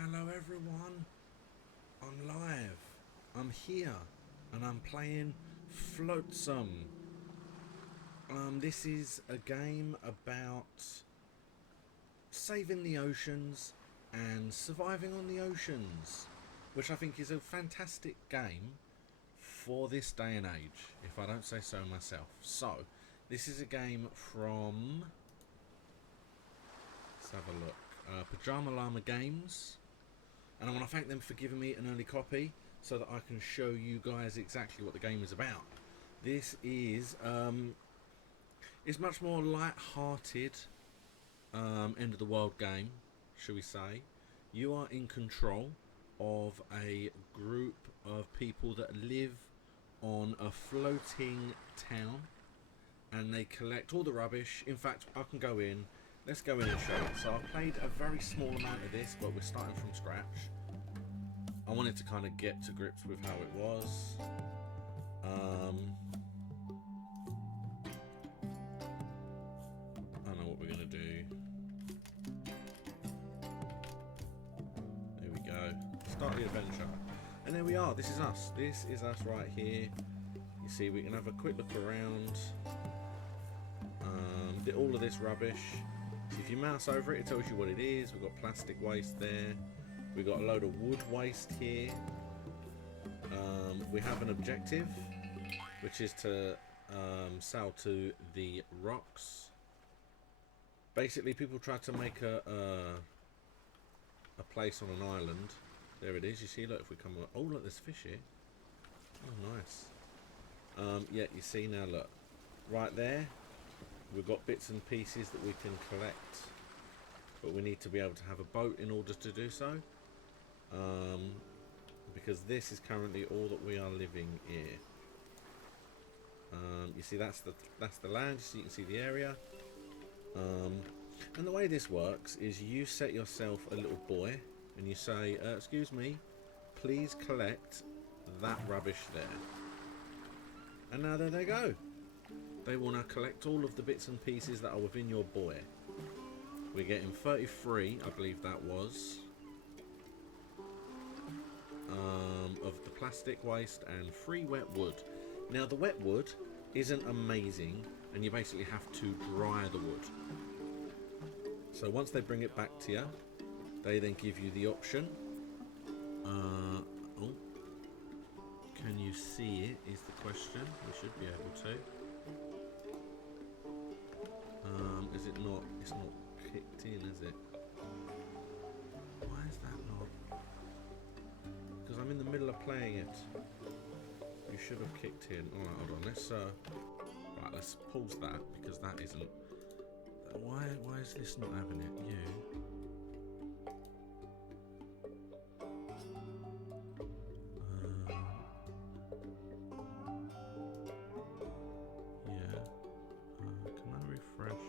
Hello everyone, I'm live, I'm here, and I'm playing Flotsam. This is a game about saving the oceans and surviving on the oceans, which I think is a fantastic game for this day and age, if I don't say so myself. So, this is a game from, let's have a look, Pajama Llama Games. And I want to thank them for giving me an early copy so that I can show you guys exactly what the game is about. This is much more light-hearted end of the world game, shall we say. You are in control of a group of people that live on a floating town, and they collect all the rubbish. In fact, I can go in. Let's go in and show it. So I've played a very small amount of this, but we're starting from scratch. I wanted to kind of get to grips with how it was. I know what we're going to do. There we go. Start the adventure. And there we are. This is us. This is us right here. You see, we can have a quick look around. All of this rubbish. So if you mouse over it, it tells you what it is. We've got plastic waste there. We've got a load of wood waste here. We have an objective, which is to sail to the rocks. Basically, people try to make a place on an island. There it is. You see, look, if we come... Oh, look, there's fish here. Oh, nice. Yeah, you see now, look. Right there. We've got bits and pieces that we can collect, but we need to be able to have a boat in order to do so, because this is currently all that we are living here. You see, that's the land, so you can see the area. And the way this works is you set yourself a little buoy and you say, excuse me, please collect that rubbish there. And now there they go. They will now collect all of the bits and pieces that are within your buoy. We're getting 33, I believe that was, of the plastic waste and 3 wet wood. Now the wet wood isn't amazing, and you basically have to dry the wood. So once they bring it back to you, they then give you the option. Oh, can you see it is the question. We should be able to. Is it not? It's not kicked in, is it? Why is that not? Because I'm in the middle of playing it. You should have kicked in. Alright, hold on. Let's pause that, because that isn't... Why is this not having it? You... Can I refresh?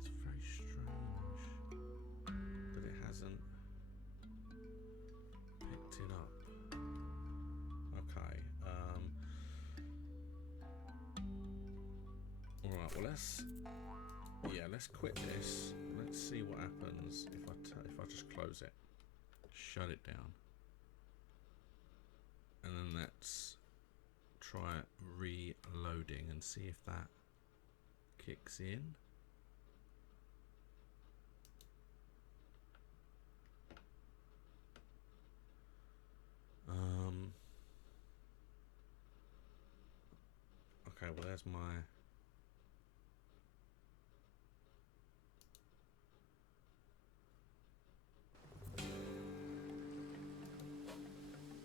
It's very strange that it hasn't picked it up. Okay. Alright, well let's quit this. Let's see what happens if I just close it, shut it down, and then let's try reloading and see if that kicks in. Okay, well there's my...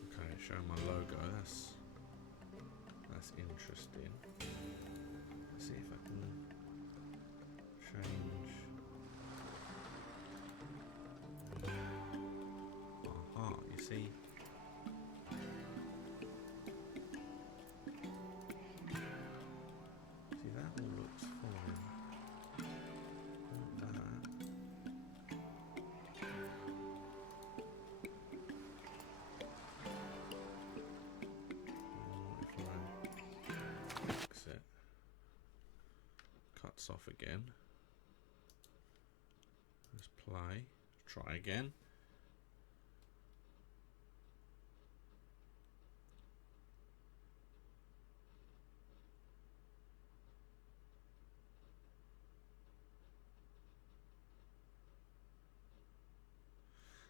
Okay, showing my logo. That's interesting. Let's see if I can change. Aha, you see. See, that all looks fine. Not that. us off again. Let's play. Try again.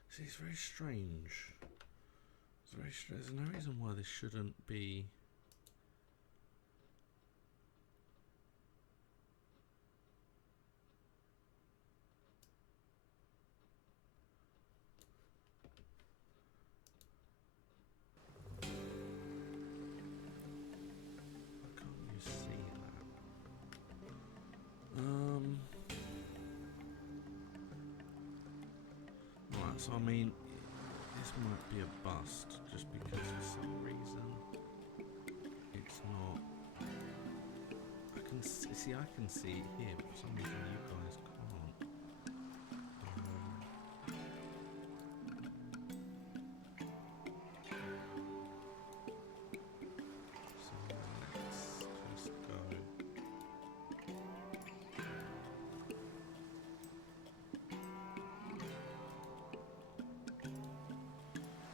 See, it's very strange. It's very strange. There's no reason why this shouldn't be. Right, so I mean, this might be a bust just because for some reason it's not. I can see I can see it here, but for some reason you guys can't. So let's just go.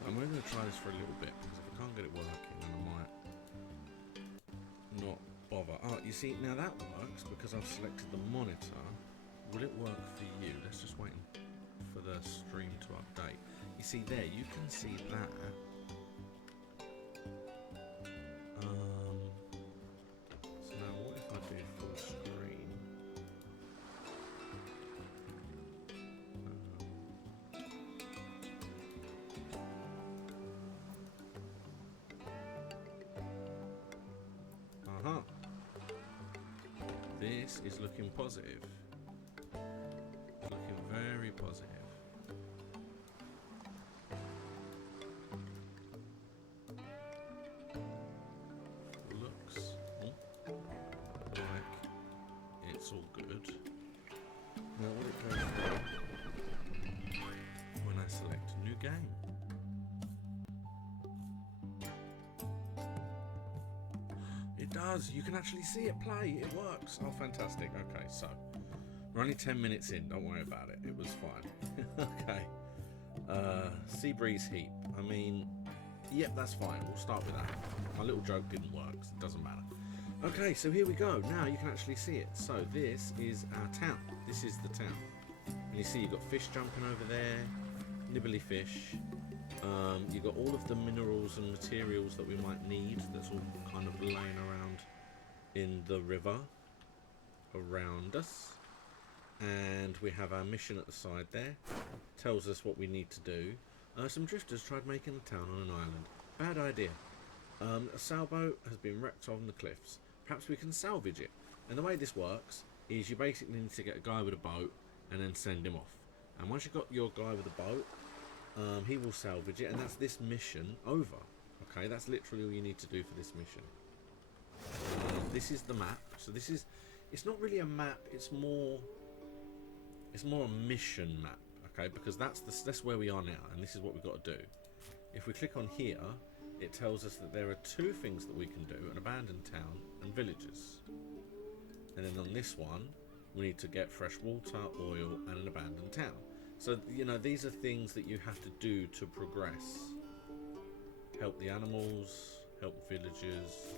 I'm only going to try this for a little bit because if I can't get it working, then I might not bother. Oh, you see, now that works because I've selected the monitor. Will it work for you? Let's just wait for the stream to update. You see there, you can see that. So now what if I do full screen? This is looking positive. It's looking very positive. Looks like it's all good. Now what it goes for when I select new game. It does. You can actually see it play. It works. Oh, fantastic. Okay, so we're only 10 minutes in. Don't worry about it. It was fine. Okay. Sea breeze heap. I mean, yep, that's fine. We'll start with that. My little joke didn't work. So it doesn't matter. Okay, so here we go. Now you can actually see it. So this is our town. This is the town. And you see you've got fish jumping over there. Nibbly fish. You've got all of the minerals and materials that we might need. That's all kind of laying around in the river around us. And we have our mission at the side there. Tells us what we need to do. Some drifters tried making a town on an island. Bad idea. A sailboat has been wrecked on the cliffs. Perhaps we can salvage it. And the way this works is you basically need to get a guy with a boat and then send him off. And once you've got your guy with a boat, he will salvage it, and that's this mission over. Okay, that's literally all you need to do for this mission. This is the map. So this is, it's not really a map. It's more a mission map. Okay, because that's where we are now, and this is what we've got to do. If we click on here, it tells us that there are two things that we can do: an abandoned town and villages. And then on this one, we need to get fresh water, oil, and an abandoned town. So, you know, these are things that you have to do to progress. Help the animals, help villagers.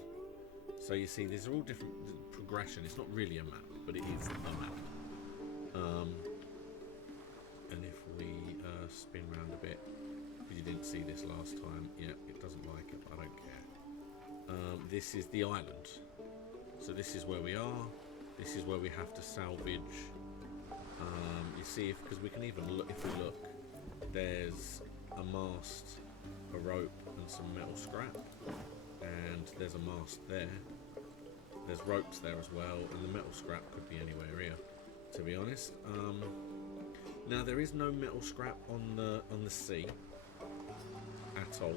So you see, these are all different progression. It's not really a map, but it is a map. And if we spin around a bit, because you didn't see this last time, yeah, it doesn't like it, but I don't care. This is the island. So this is where we are. This is where we have to salvage. You see, because we can even look, if we look, there's a mast, a rope, and some metal scrap, and there's a mast there. There's ropes there as well, and the metal scrap could be anywhere here, to be honest. Now there is no metal scrap on the sea at all,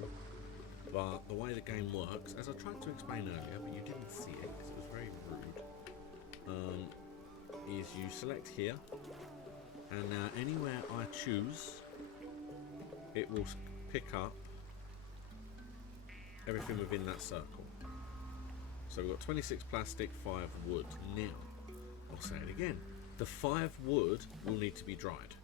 but the way the game works, as I tried to explain earlier, but you didn't see it because it was very rude. Is you select here, and now anywhere I choose, it will pick up everything within that circle. So we've got 26 plastic, 5 wood. Now, I'll say it again. The 5 wood will need to be dried.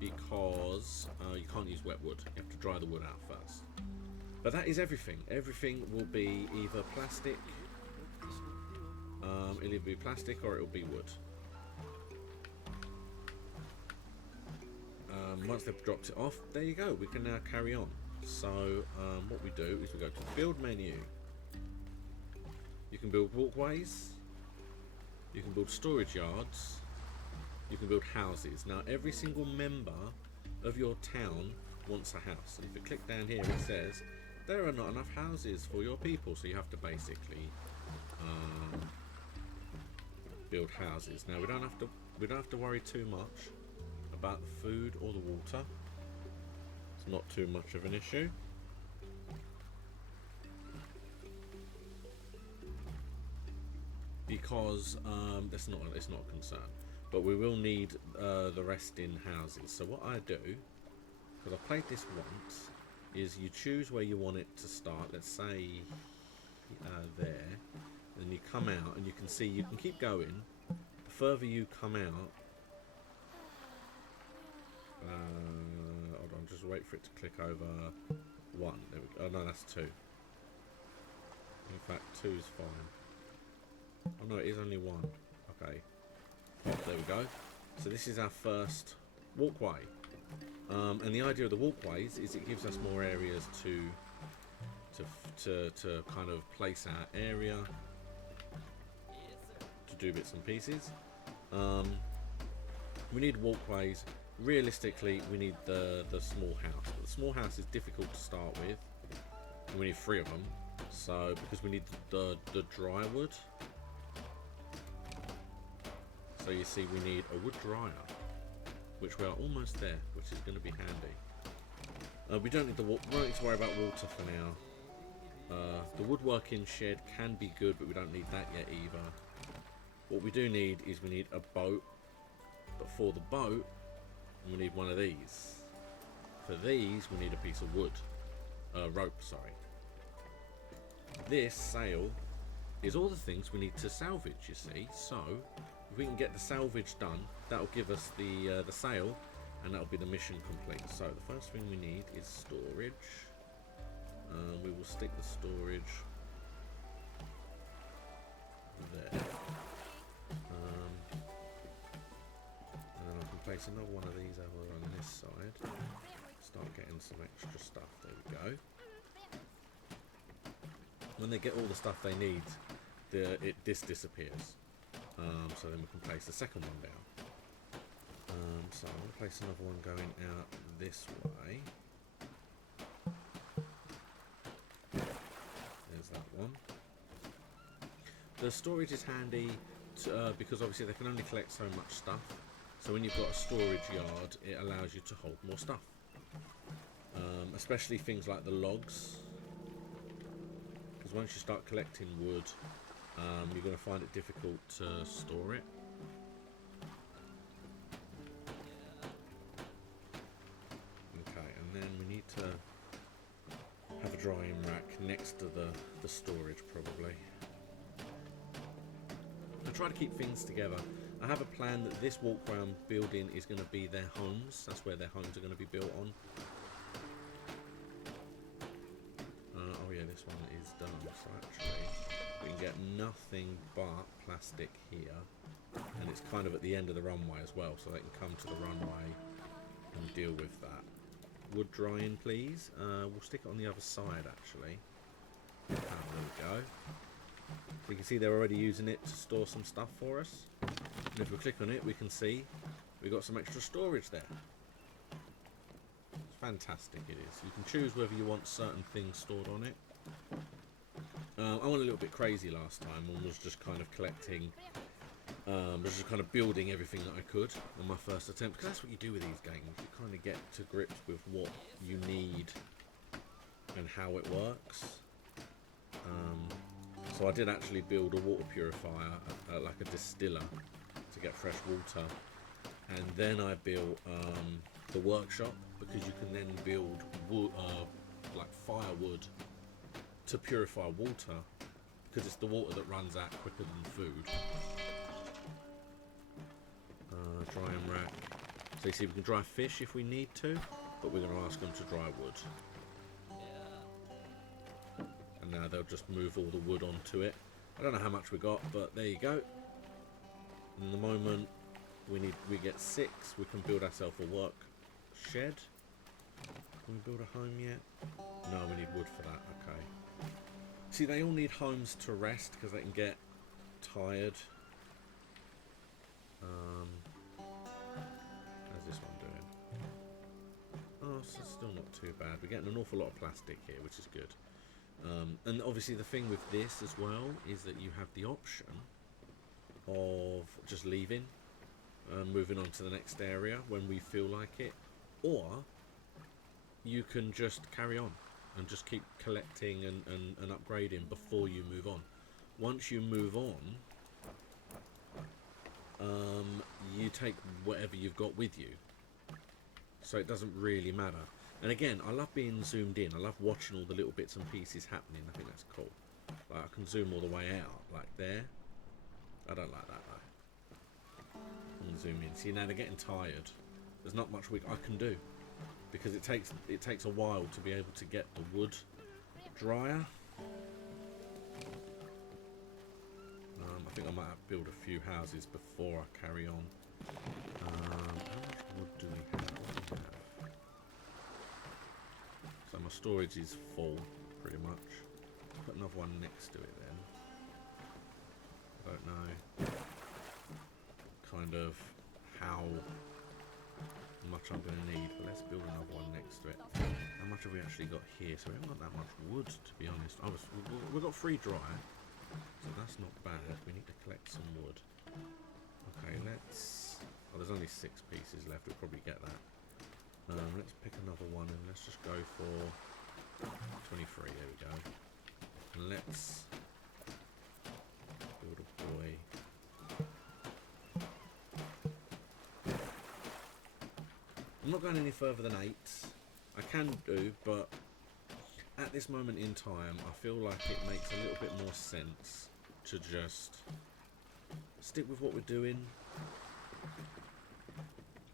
Because you can't use wet wood. You have to dry the wood out first. But that is everything. Everything will be either plastic. It'll either be plastic or it'll be wood. Once they've dropped it off, there you go. We can now carry on. So what we do is we go to the build menu. You can build walkways. You can build storage yards. You can build houses. Now every single member of your town wants a house. And if you click down here, it says there are not enough houses for your people, so you have to basically build houses. Now we don't have to worry too much about the food or the water. It's not too much of an issue. Because it's not a concern. But we will need the rest in houses. So what I do, because I've played this once, is you choose where you want it to start. Let's say there. Then you come out and you can see you can keep going. The further you come out, hold on, just wait for it to click over 1. There we go. Oh no, that's 2. In fact, 2 is fine. Oh no, it is only 1. Okay. Oh, there we go. So this is our first walkway. And the idea of the walkways is it gives us more areas to kind of place our area, to do bits and pieces. We need walkways. Realistically, we need the small house. But the small house is difficult to start with. And we need 3 of them. So because we need the dry wood. So you see, we need a wood dryer, which we are almost there, which is going to be handy. We don't need we don't need to worry about water for now. The woodworking shed can be good, but we don't need that yet either. What we do need is we need a boat, but for the boat, we need one of these. For these, we need a piece of wood, rope. Sorry. This sail is all the things we need to salvage. You see, so. If we can get the salvage done, that'll give us the sail, and that'll be the mission complete. So the first thing we need is storage. We will stick the storage there. And then I can place another one of these over on this side. Start getting some extra stuff. There we go. When they get all the stuff they need, this disappears. So then we can place the second one down. So I'm going to place another one going out this way. There's that one. The storage is handy because obviously they can only collect so much stuff. So when you've got a storage yard, it allows you to hold more stuff. Especially things like the logs. Because once you start collecting wood, you're going to find it difficult to store it. Okay, and then we need to have a drying rack next to the storage probably. I try to keep things together. I have a plan that this walkway I'm building is going to be their homes. That's where their homes are going to be built on. Oh yeah, this one is done. So actually, we can get nothing but plastic here, and it's kind of at the end of the runway as well, so they can come to the runway and deal with that. Wood drying, please. We'll stick it on the other side actually. There we go. So you can see they're already using it to store some stuff for us. And if we click on it, we can see we've got some extra storage there. It's fantastic, it is. You can choose whether you want certain things stored on it. I went a little bit crazy last time and was just kind of collecting, was just kind of building everything that I could on my first attempt. Because that's what you do with these games. You kind of get to grips with what you need and how it works. So I did actually build a water purifier, like a distiller, to get fresh water. And then I built the workshop, because you can then build wood, like firewood to purify water because it's the water that runs out quicker than food. Drying rack. So you see, we can dry fish if we need to, but we're going to ask them to dry wood. And now they'll just move all the wood onto it. I don't know how much we got, but there you go. In the moment we get 6, we can build ourselves a work shed. Can we build a home yet? No, we need wood for that. Okay. See, they all need homes to rest because they can get tired. How's this one doing? Oh, so still not too bad. We're getting an awful lot of plastic here, which is good. And obviously the thing with this as well is that you have the option of just leaving and moving on to the next area when we feel like it, or you can just carry on and just keep collecting and upgrading before you move on. Once you move on, you take whatever you've got with you, so it doesn't really matter. And again, I love being zoomed in. I love watching all the little bits and pieces happening. I think that's cool. Like, I can zoom all the way out, like there. I don't like that though. And zoom in. See, now they're getting tired. There's not much I can do because it takes a while to be able to get the wood drier. I think I might have to build a few houses before I carry on. How much wood do we have? What do we have? So my storage is full, pretty much. Put another one next to it then. I don't know kind of how much I'm going to need, but let's build another one next to it. How much have we actually got here? So we haven't got that much wood, to be honest. We've got 3 dry, so that's not bad. We need to collect some wood. Okay, let's... Oh, there's only 6 pieces left. We'll probably get that. Let's pick another one and let's just go for 23. There we go. And let's build a boy. I'm not going any further than 8. I can do, but at this moment in time, I feel like it makes a little bit more sense to just stick with what we're doing.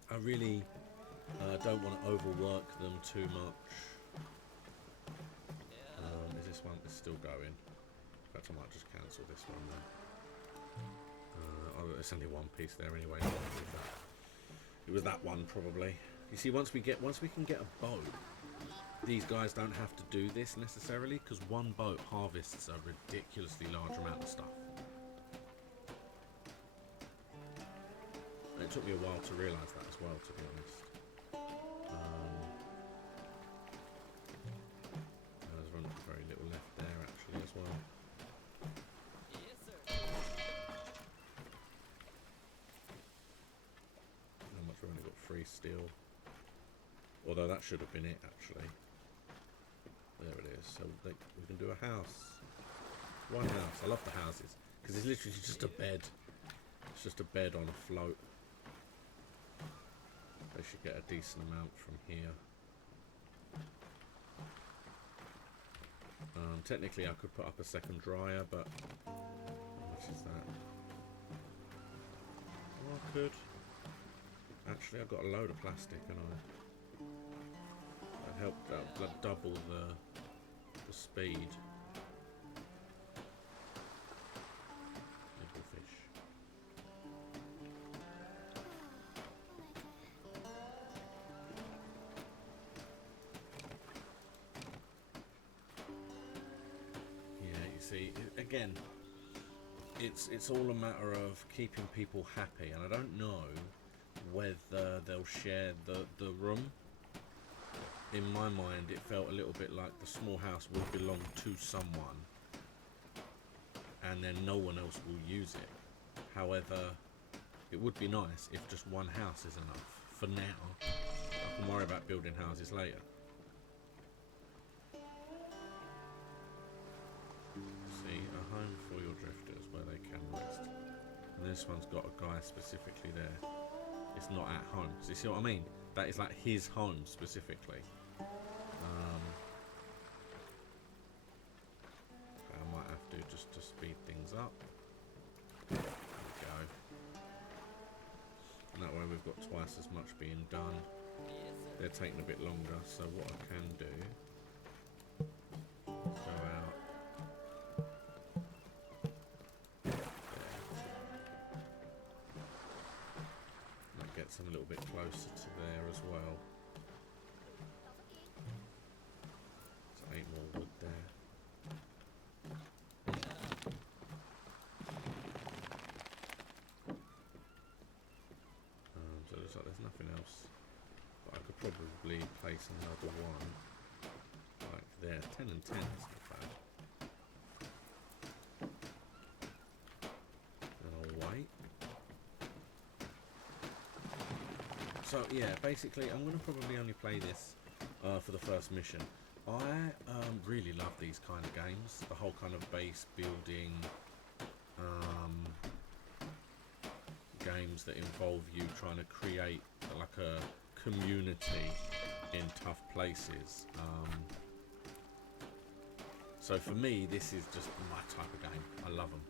I really don't want to overwork them too much. Is this one still going? In fact, I might just cancel this one then. Oh, it's only 1 piece there anyway. It was that one probably. You see, once we can get a boat, these guys don't have to do this necessarily, because 1 boat harvests a ridiculously large amount of stuff. And it took me a while to realise that as well, to be honest. There's very little left there actually as well. How much? We've only got 3 steel. Although that should have been it actually. There it is. So we can do a house. 1 house. I love the houses because it's literally just a bed. It's just a bed on a float. They should get a decent amount from here. Technically I could put up a second dryer, but how much is that? Oh, I could. Actually, I've got a load of plastic, haven't I? That helped that double the speed. Little fish. Yeah, you see, again, it's all a matter of keeping people happy, and I don't know whether they'll share the room. In my mind, it felt a little bit like the small house will belong to someone and then no one else will use it. However, it would be nice if just 1 house is enough. For now, I can worry about building houses later. See, a home for your drifters where they can rest. And this one's got a guy specifically there. It's not at home. So you see what I mean? That is like his home specifically. I might have to just up. There we go. And that way we've got twice as much being done. They're taking a bit longer, so what I can do is go out there. That gets them a little bit closer to there as well. So 8 more wood there. So it looks like there's nothing else. But I could probably place another one like there. 10 and 10 is not bad. Then I'll wait. So yeah, basically I'm going to probably only play this for the first mission. I really love these kind of games. The whole kind of base building games that involve you trying to create like a community in tough places. So for me, this is just my type of game. I love them.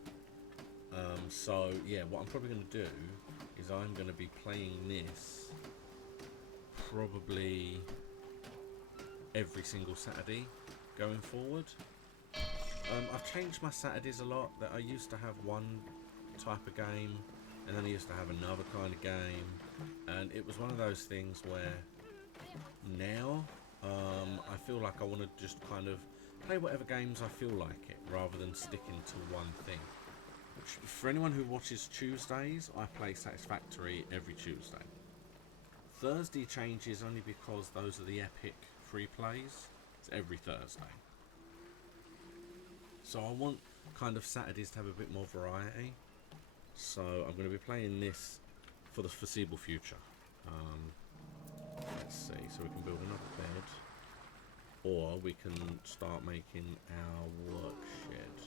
So yeah, what I'm probably going to do is I'm going to be playing this probably every single Saturday going forward. I've changed my Saturdays a lot. That I used to have one type of game, and then I used to have another kind of game, and it was one of those things where now I feel like I want to just kind of play whatever games I feel like it, rather than sticking to one thing. Which, for anyone who watches Tuesdays, I play Satisfactory every Tuesday. Thursday changes only because those are the epic free plays. It's every Thursday. So I want kind of Saturdays to have a bit more variety. So I'm going to be playing this for the foreseeable future. Let's see. So we can build another bed, or we can start making our work shed.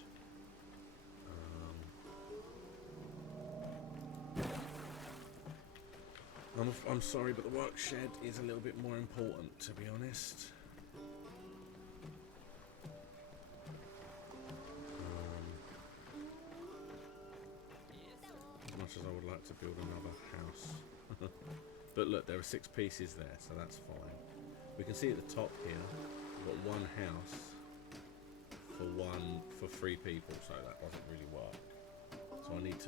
I'm sorry, but the work shed is a little bit more important, to be honest. As much as I would like to build another house. But look, there are 6 pieces there, so that's fine. We can see at the top here, we've got one house for 3 people, so that doesn't really work. So I need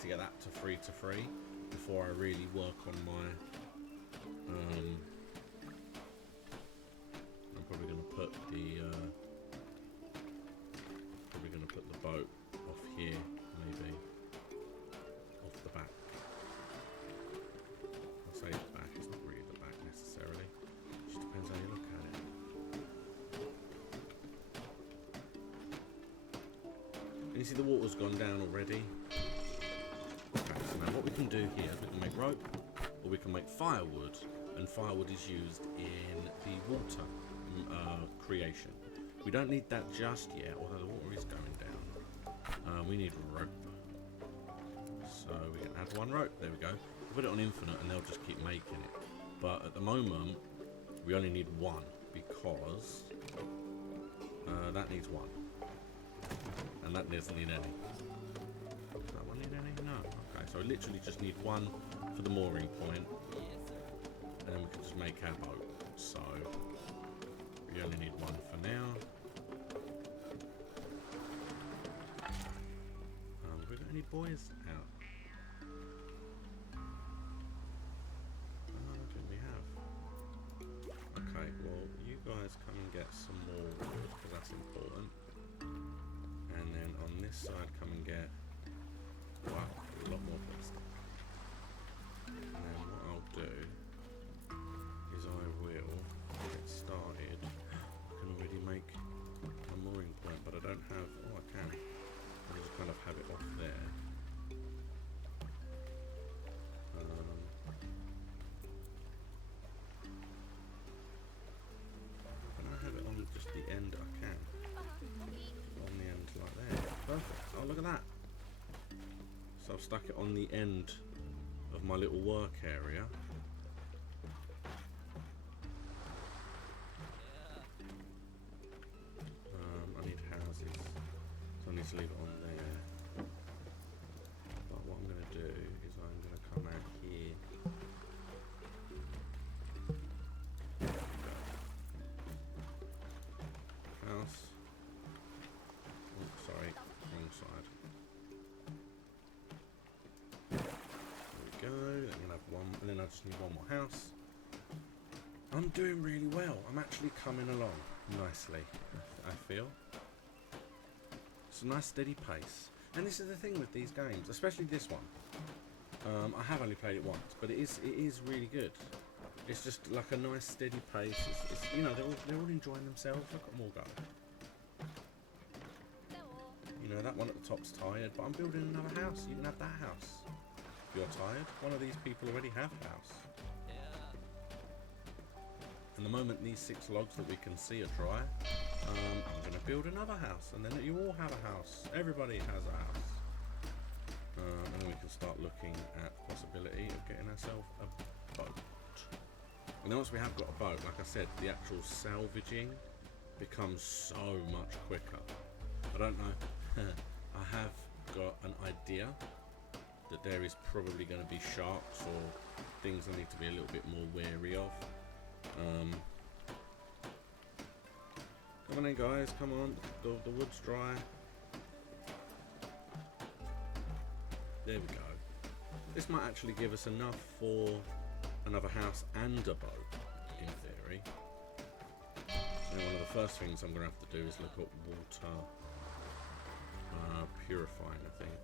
to get that to 3 to 3 before I really work on my. I'm probably going to put the boat off here, maybe off the back. I'll say the back. It's not really the back necessarily. It just depends how you look at it. And you see the water's gone down already. Okay, so now what we can do here is we can make rope, or we can make firewood, and firewood is used in the water creation. We don't need that just yet, although the water is going down. We need rope. So we can add 1 rope, there we go. We'll put it on infinite and they'll just keep making it. But at the moment, we only need 1, because that needs 1. And that doesn't need any. Does that one need any? No. Okay, so I literally just need 1 for the mooring point, and then we can just make our boat. So we only need 1 for now. Have we got any boys out? I don't think we have. Okay, well, you guys come and get some more wood, because that's important. And then on this side, come and get, wow, a lot more plastic. And then what I'll do is I will get started. I can already make a mooring point, but I don't have, oh I can. I'll just kind of have it off there. Can I have it on just the end? I can. On the end like there. Perfect. Oh, look at that. So I've stuck it on the end of my little work area. I need houses, so I need to leave it on there. And then I just need one more house. I'm doing really well. I'm actually coming along nicely, I feel. It's a nice steady pace. And this is the thing with these games, especially this one. I have only played it once, but it is really good. It's just like a nice steady pace. It's you know, they're all enjoying themselves. Look at them all go. You know, that one at the top's tired, but I'm building another house. You can have that house. If you're tired, one of these people already have a house. And the moment these 6 logs that we can see are dry, I'm going to build another house, and then you all have a house. Everybody has a house. And then we can start looking at the possibility of getting ourselves a boat. And then once we have got a boat, like I said, the actual salvaging becomes so much quicker. I don't know. I have got an idea that there is probably going to be sharks or things I need to be a little bit more wary of. Come on in, guys, come on. The wood's dry. There we go. This might actually give us enough for another house and a boat, in theory. And one of the first things I'm going to have to do is look at water purifying, I think.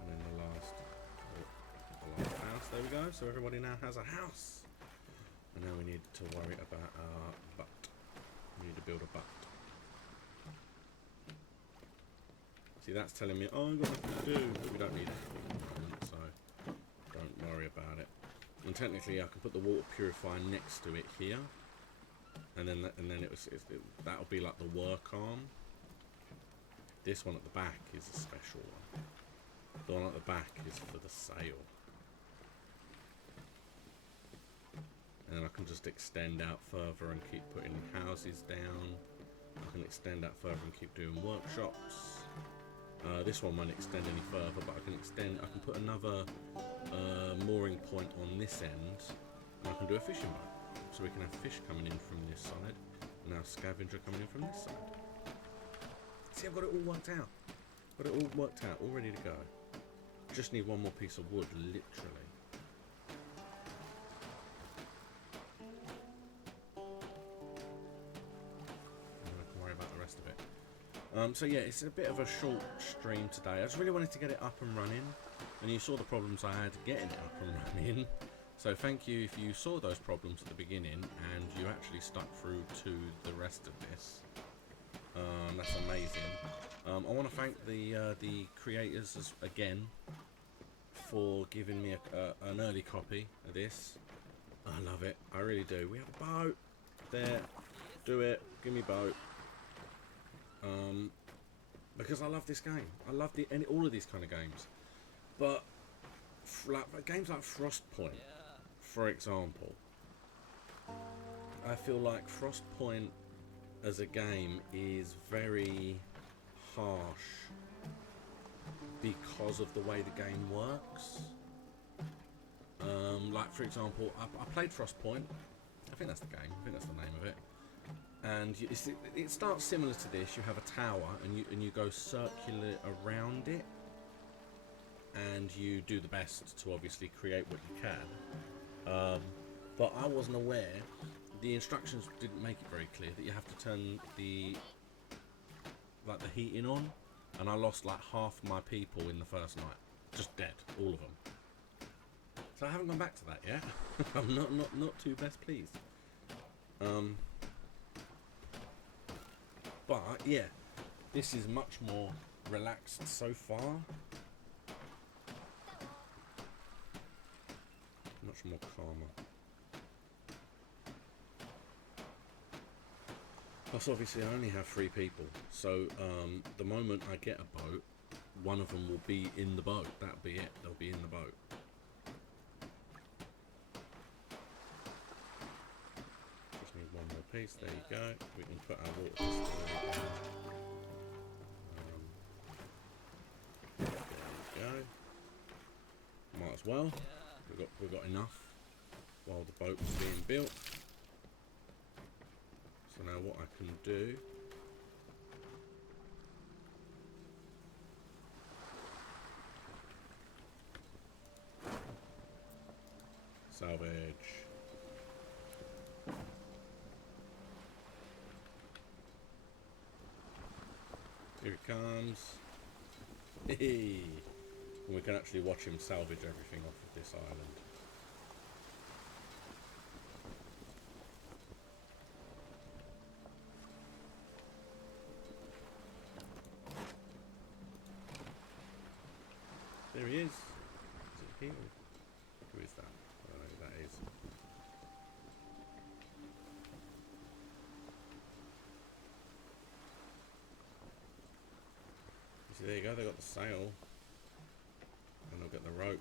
And then the last house, there we go. So everybody now has a house. And now we need to worry about our butt. We need to build a butt. See, that's telling me, oh, I've got nothing to do, but we don't need anything at the moment, so don't worry about it. And technically, I can put the water purifier next to it here, and then that'll be like the work arm. This one at the back is a special one. The one at the back is for the sail. And then I can just extend out further and keep putting houses down. I can extend out further and keep doing workshops. This one won't extend any further, but I can put another mooring point on this end, and I can do a fishing boat. So we can have fish coming in from this side, and now scavenger coming in from this side. See, I've got it all worked out. Got it all worked out, all ready to go. Just need one more piece of wood, literally. So yeah, it's a bit of a short stream today. I just really wanted to get it up and running, and you saw the problems I had getting it up and running. So thank you if you saw those problems at the beginning and you actually stuck through to the rest of this. That's amazing. I want to thank the creators again for giving me an early copy of this. I love it. I really do. We have a boat. There. Do it. Give me boat. Because I love this game. I love all of these kind of games. But games like Frostpoint, for example, I feel like Frostpoint as a game is very harsh because of the way the game works. Like, for example, I played Frostpoint. I think that's the game. I think that's the name of it. And it starts similar to this. You have a tower, and you go circular around it, and you do the best to obviously create what you can. But I wasn't aware. The instructions didn't make it very clear that you have to turn the heating on, and I lost like half my people in the first night, just dead, all of them. So I haven't gone back to that yet. I'm not too best pleased. But yeah, this is much more relaxed so far. Much more calmer. Plus obviously I only have 3 people, so the moment I get a boat, one of them will be in the boat. That'll be it, they'll be in the boat. Just need one more piece, there you go. We can put our water distillery down. There you go. Might as well. We've got enough while the boat was being built. So now what I can do Here it comes. Hey. And we can actually watch him salvage everything off of this island. There he is. Is it here? Who is that? I don't know who that is. You see, there you go. They got the sail. And they'll get the rope.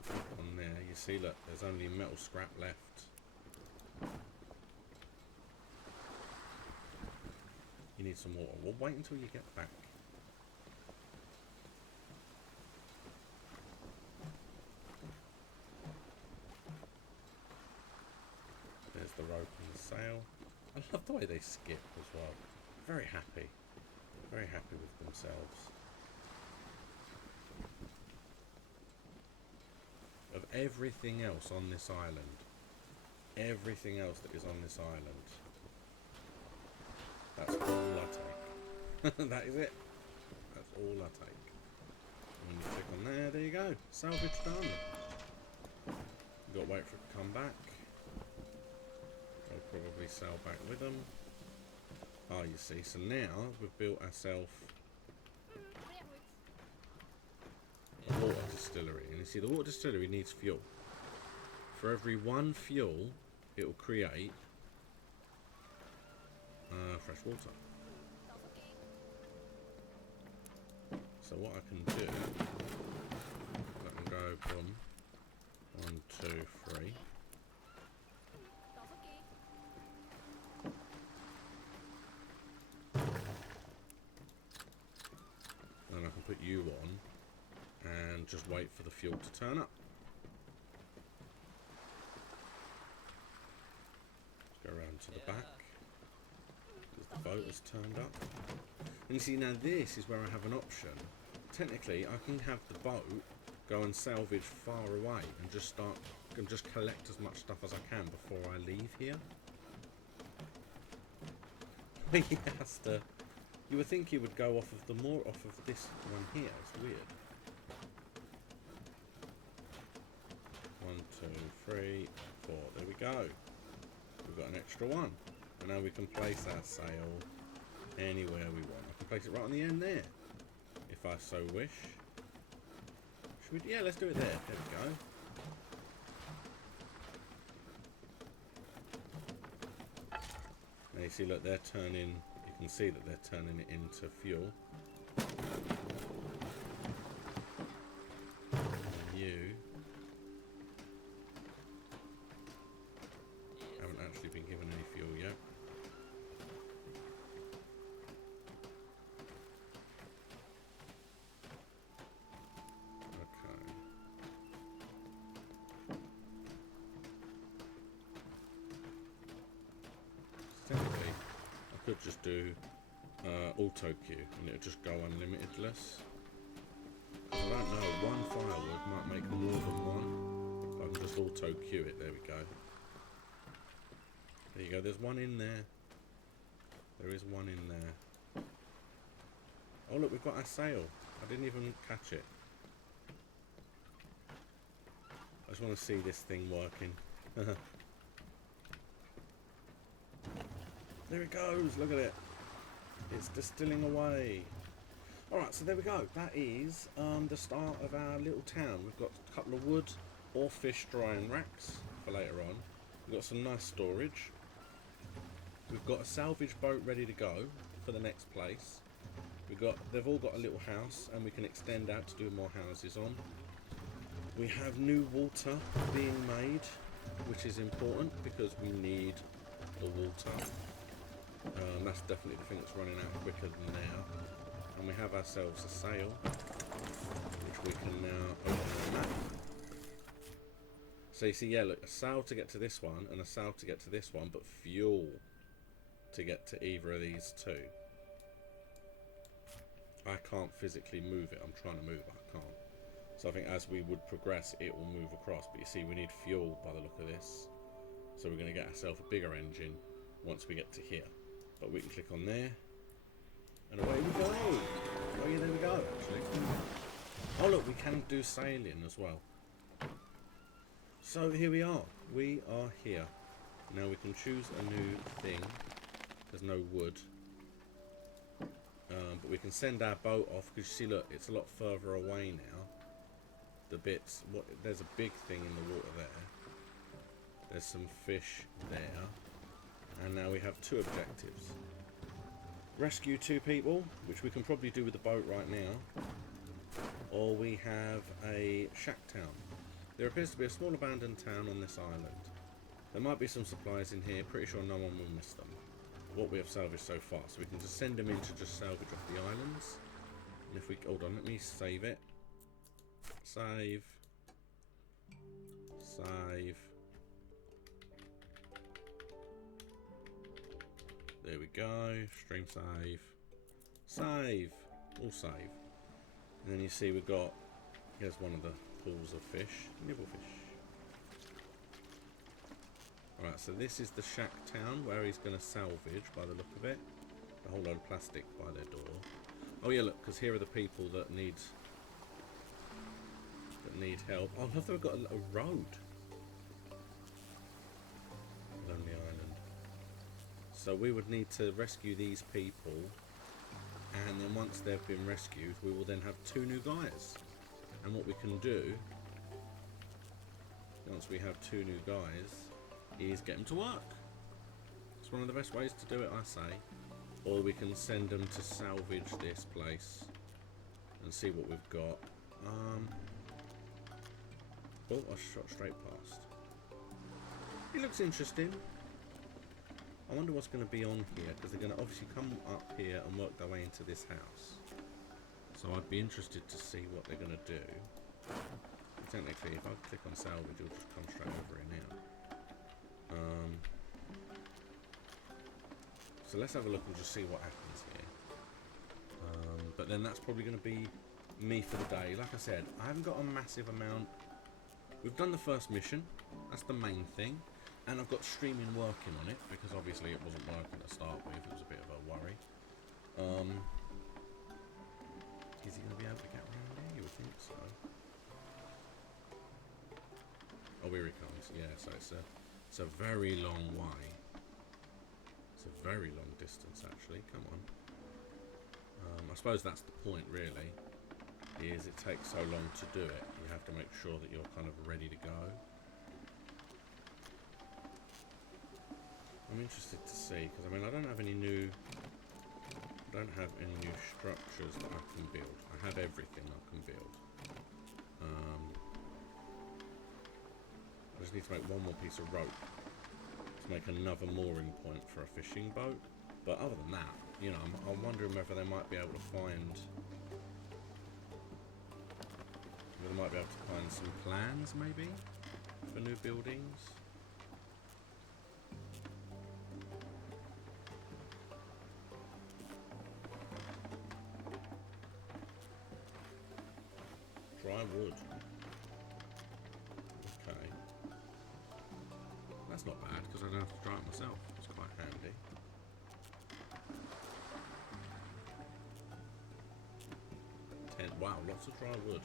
If we put on there, you see, look, there's only metal scrap left. You need some water. We'll wait until you get back. There's the rope and the sail. I love the way they skip as well. Very happy. Very happy with themselves. Of everything else on this island, everything else that is on this island, that's all I take. That is it. That's all I take. And you click on there, there you go. Salvage done. You've got to wait for it to come back. I'll probably sail back with them. Oh, you see, so now we've built ourselves a water distillery. And you see, the water distillery needs fuel. For every one fuel, it will create fresh water. So what I can do, I can go from 1, 2, 3. Then I can put you on and just wait for the fuel to turn up. Let's go around to the back. The boat has turned up. And you see, now this is where I have an option. Technically, I can have the boat go and salvage far away and just collect as much stuff as I can before I leave here. He has to. You would think he would go off of off of this one here. It's weird. 1, 2, 3, 4. There we go. We've got an extra one. And now we can place our sail anywhere we want. I can place it right on the end there, if I so wish. Should we? Yeah, let's do it there. There we go. Now you see, look, they're turning. You can see that they're turning it into fuel. And you haven't actually been given any fuel yet. Technically, I could just do auto queue and it'll just go unlimited-less. I don't know, one firewood might make more than one. I can just auto queue it. There we go. There you go. There's one in there. There is one in there. Oh look, we've got our sail. I didn't even catch it. I just want to see this thing working. There it goes, look at it. It's distilling away. Alright, so there we go. That is the start of our little town. We've got a couple of wood or fish drying racks for later on. We've got some nice storage. We've got a salvage boat ready to go for the next place. They've all got a little house and we can extend out to do more houses on. We have new water being made, which is important because we need the water. That's definitely the thing that's running out quicker than now. And we have ourselves a sail, which we can now open the map. So you see, yeah, look, a sail to get to this one and a sail to get to this one, but fuel to get to either of these two. I can't physically move it. I'm trying to move it, but I can't. So I think as we would progress, it will move across. But you see, we need fuel by the look of this. So we're going to get ourselves a bigger engine once we get to here. But we can click on there And away we go. Oh yeah, there we go, actually. Oh look, we can do sailing as well. So here we are. We are here. Now we can choose a new thing. There's no wood. But we can send our boat off, because you see, look, it's a lot further away now. The bits, there's a big thing in the water there. There's some fish there. And now we have 2 objectives. Rescue 2 people, which we can probably do with the boat right now. Or we have a shack town. There appears to be a small abandoned town on this island. There might be some supplies in here, pretty sure no one will miss them. What we have salvaged so far, so we can just send them in to just salvage off the islands. And if we, hold on, let me save it. Save. Save. There we go. Stream save. Save. All save. And then you see we've got, here's one of the pools of fish. Nibble fish. Alright, so this is the shack town where he's going to salvage, by the look of it. A whole load of plastic by their door. Oh yeah, look, because here are the people that need help. Oh, I love that we've got a road along the island. So we would need to rescue these people, and then once they've been rescued, we will then have 2 new guys. And what we can do, once we have 2 new guys, is get them to work. It's one of the best ways to do it, I say. Or we can send them to salvage this place and see what we've got. Oh, I shot straight past. It looks interesting. I wonder what's going to be on here, because they're going to obviously come up here and work their way into this house. So I'd be interested to see what they're going to do. Technically, if I click on salvage, it'll just come straight over here now. So let's have a look and just see what happens here. But then that's probably going to be me for the day. Like I said, I haven't got a massive amount. We've done the first mission. That's the main thing. And I've got streaming working on it, because obviously it wasn't working to start with. It was a bit of a worry. Is he going to be able to get around here? You would think so. Oh, here he comes. Yeah, so it's a very long way. It's a very long distance, actually. Come on. I suppose that's the point, really. Is it takes so long to do it. You have to make sure that you're kind of ready to go. I'm interested to see, because I mean, I don't have any new structures that I can build. I have everything I can build. I just need to make one more piece of rope to make another mooring point for a fishing boat. But other than that, you know, I'm wondering whether they might be able to find some plans, maybe, for new buildings. Dry wood. Okay. That's not bad, because I don't have to dry it myself. It's quite handy. Wow, lots of dry wood.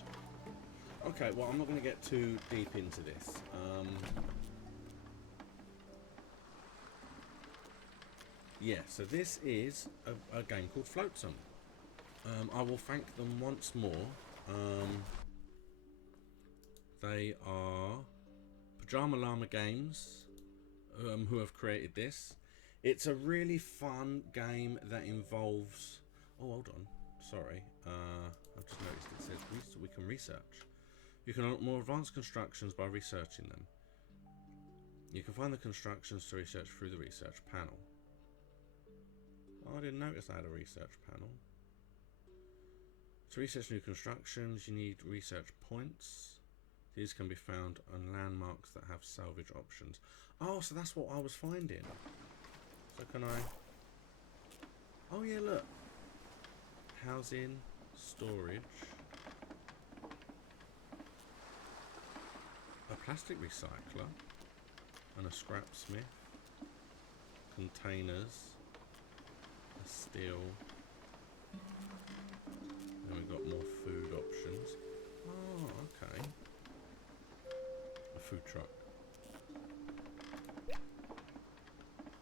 Okay, well, I'm not going to get too deep into this. Yeah, so this is a game called Flotsam. I will thank them once more. They are Pajama Llama Games, who have created this. It's a really fun game that involves... Oh, hold on. Sorry. I've just noticed it says we can research. You can unlock more advanced constructions by researching them. You can find the constructions to research through the research panel. Oh, I didn't notice I had a research panel. To research new constructions, you need research points. These can be found on landmarks that have salvage options. Oh, so that's what I was finding. So can I... Oh yeah, look. Housing, storage. A plastic recycler. And a scrap smith. Containers. A steel. food truck.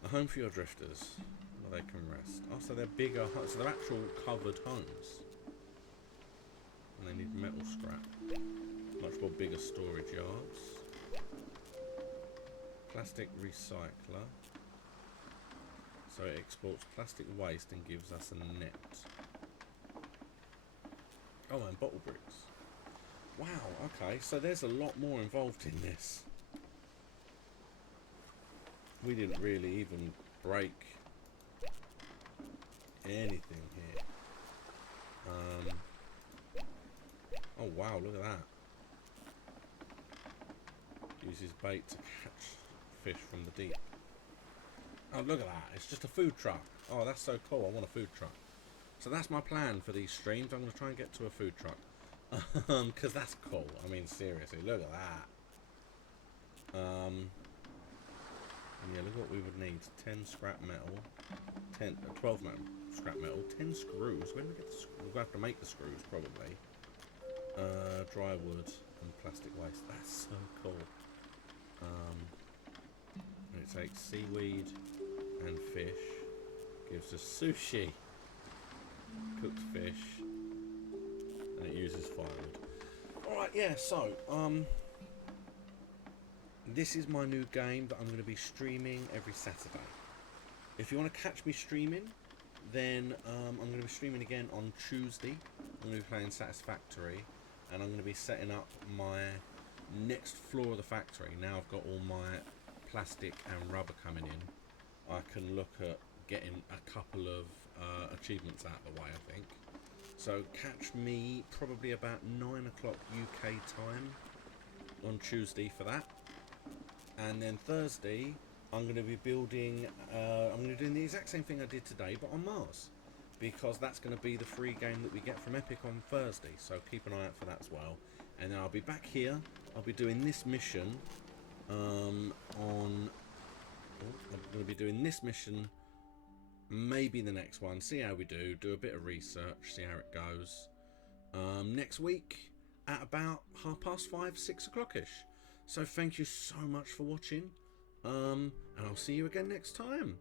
A home for your drifters, where they can rest. Oh, so they're bigger, so they're actual covered homes. And they need metal scrap. Much more bigger storage yards. Plastic recycler. So it exports plastic waste and gives us a net. Oh, and bottle bricks. Wow, okay, so there's a lot more involved in this. We didn't really even break anything here. Oh wow, look at that. Uses bait to catch fish from the deep. Oh, look at that. It's just a food truck. Oh, that's so cool. I want a food truck. So that's my plan for these streams. I'm going to try and get to a food truck. Because that's cool. I mean, seriously, look at that. And yeah, look what we would need. 10 scrap metal. 12 scrap metal. 10 screws. When do we get the screws? We're going to have to make the screws, probably. Dry wood and plastic waste. That's so cool. And it takes seaweed and fish. Gives us sushi. Cooked fish. And it uses firewood. Alright, yeah, so, this is my new game that I'm going to be streaming every Saturday. If you want to catch me streaming, then I'm going to be streaming again on Tuesday. I'm going to be playing Satisfactory. And I'm going to be setting up my next floor of the factory. Now I've got all my plastic and rubber coming in. I can look at getting a couple of achievements out of the way, I think. So catch me probably about 9 o'clock UK time on Tuesday for that. And then Thursday, I'm going to be building, I'm going to be doing the exact same thing I did today, but on Mars. Because that's going to be the free game that we get from Epic on Thursday. So keep an eye out for that as well. And then I'll be back here. I'll be doing this mission I'm going to be doing this mission, maybe the next one. See how we do. Do a bit of research. See how it goes. Next week at about 5:30, 6 o'clock-ish. So thank you so much for watching. And I'll see you again next time.